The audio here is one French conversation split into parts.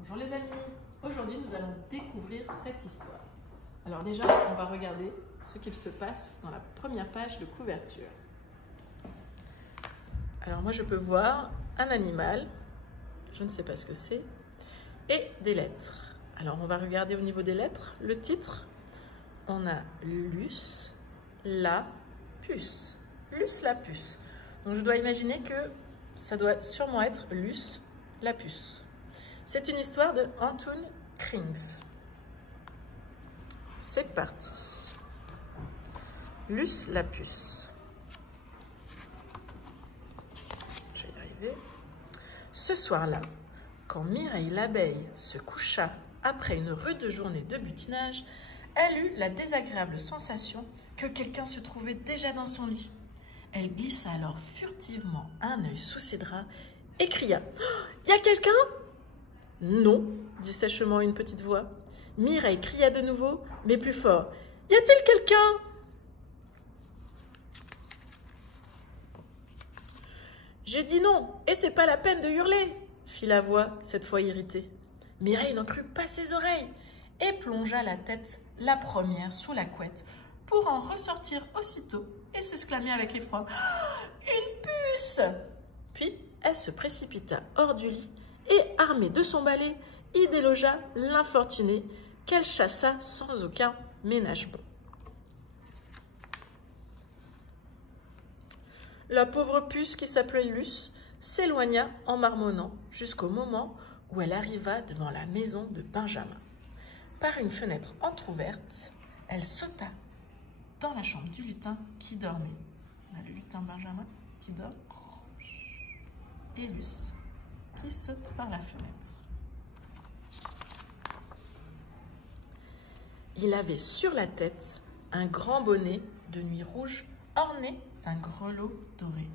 Bonjour les amis, aujourd'hui nous allons découvrir cette histoire. Alors déjà, on va regarder ce qu'il se passe dans la première page de couverture. Alors moi je peux voir un animal, je ne sais pas ce que c'est, et des lettres. Alors on va regarder au niveau des lettres, le titre, on a Luce la puce. Luce la puce. Donc je dois imaginer que ça doit sûrement être Luce la puce. C'est une histoire de Anton Krings. C'est parti. Luce la puce. Je vais y arriver. Ce soir-là, quand Mireille l'abeille se coucha après une rude journée de butinage, elle eut la désagréable sensation que quelqu'un se trouvait déjà dans son lit. Elle glissa alors furtivement un œil sous ses draps et cria « Y a quelqu'un » ? « Non » dit sèchement une petite voix. Mireille cria de nouveau, mais plus fort. « Y a-t-il quelqu'un » ? J'ai dit non, et c'est pas la peine de hurler, fit la voix, cette fois irritée. Mireille n'en crut pas ses oreilles et plongea la tête la première sous la couette pour en ressortir aussitôt et s'exclamer avec effroi « Une puce !» Puis elle se précipita hors du lit et, armée de son balai, y délogea l'infortuné qu'elle chassa sans aucun ménagement. La pauvre puce qui s'appelait Luce s'éloigna en marmonnant jusqu'au moment où elle arriva devant la maison de Benjamin. Par une fenêtre entr'ouverte, elle sauta dans la chambre du lutin qui dormait. On a le lutin Benjamin qui dort et Luce qui saute par la fenêtre. Il avait sur la tête un grand bonnet de nuit rouge orné d'un grelot doré.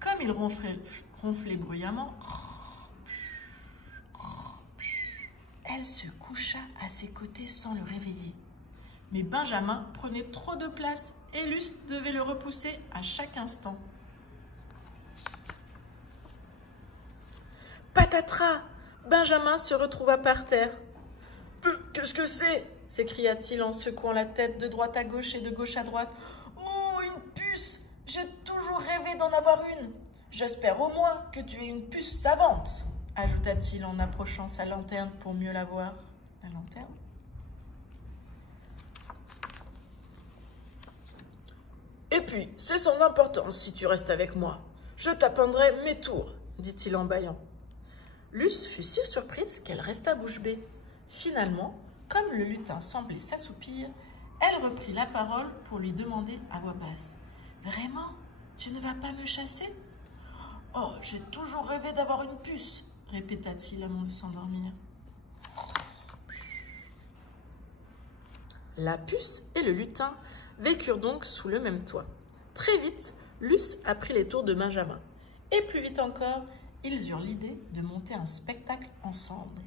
Comme il ronflait bruyamment, elle se coucha à ses côtés sans le réveiller. Mais Benjamin prenait trop de place et Luce devait le repousser à chaque instant. Patatras! Benjamin se retrouva par terre. « Qu'est-ce que c'est » s'écria-t-il en secouant la tête de droite à gauche et de gauche à droite. « Oh, une puce! J'ai toujours rêvé d'en avoir une. J'espère au moins que tu es une puce savante » ajouta-t-il en approchant sa lanterne pour mieux la voir. La lanterne ? Et puis, c'est sans importance si tu restes avec moi. Je t'apprendrai mes tours, dit-il en bâillant. Luce fut si surprise qu'elle resta bouche bée. Finalement, comme le lutin semblait s'assoupir, elle reprit la parole pour lui demander à voix basse. « Vraiment, tu ne vas pas me chasser ?»« Oh, j'ai toujours rêvé d'avoir une puce, » répéta-t-il avant de s'endormir. La puce et le lutin vécurent donc sous le même toit. Très vite, Luce apprit les tours de Benjamin. Et plus vite encore, ils eurent l'idée de monter un spectacle ensemble.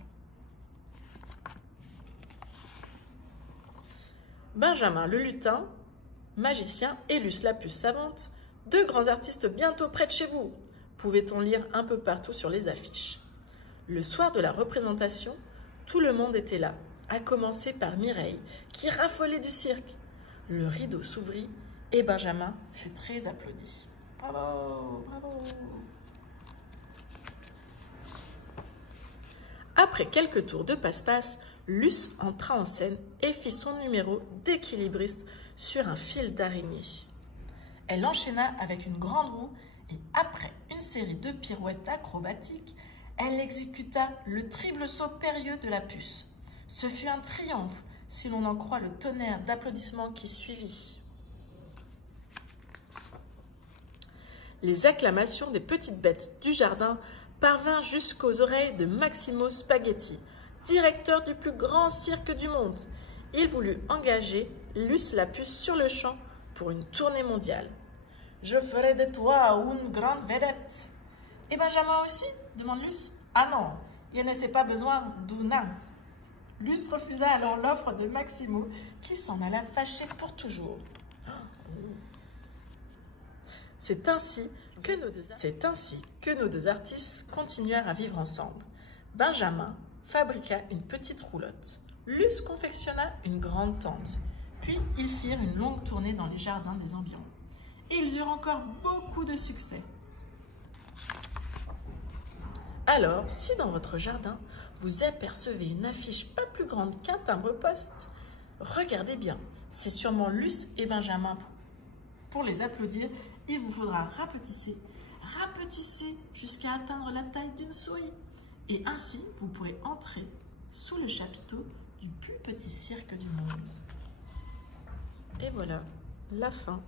Benjamin le lutin, magicien, et Luce la puce savante, deux grands artistes bientôt près de chez vous, pouvait-on lire un peu partout sur les affiches. Le soir de la représentation, tout le monde était là, à commencer par Mireille, qui raffolait du cirque. Le rideau s'ouvrit et Benjamin fut très applaudi. Bravo, bravo. Après quelques tours de passe-passe, Luce entra en scène et fit son numéro d'équilibriste sur un fil d'araignée. Elle enchaîna avec une grande roue et après une série de pirouettes acrobatiques, elle exécuta le triple saut périlleux de la puce. Ce fut un triomphe, si l'on en croit le tonnerre d'applaudissements qui suivit. Les acclamations des petites bêtes du jardin parvinrent jusqu'aux oreilles de Maximo Spaghetti, directeur du plus grand cirque du monde. Il voulut engager Luce la puce sur le champ pour une tournée mondiale. « Je ferai de toi une grande vedette. »« Et Benjamin aussi ?» demande Luce. « Ah non, il ne sait pas besoin d'un nain. » Luce refusa alors l'offre de Maximo, qui s'en alla fâché pour toujours. C'est ainsi que nos deux artistes continuèrent à vivre ensemble. Benjamin, fabriqua une petite roulotte. Luce confectionna une grande tente. Puis ils firent une longue tournée dans les jardins des environs. Et ils eurent encore beaucoup de succès. Alors, si dans votre jardin, vous apercevez une affiche pas plus grande qu'un timbre-poste, regardez bien, c'est sûrement Luce et Benjamin. Pour les applaudir, il vous faudra rapetisser jusqu'à atteindre la taille d'une souris. Et ainsi, vous pourrez entrer sous le chapiteau du plus petit cirque du monde. Et voilà, la fin.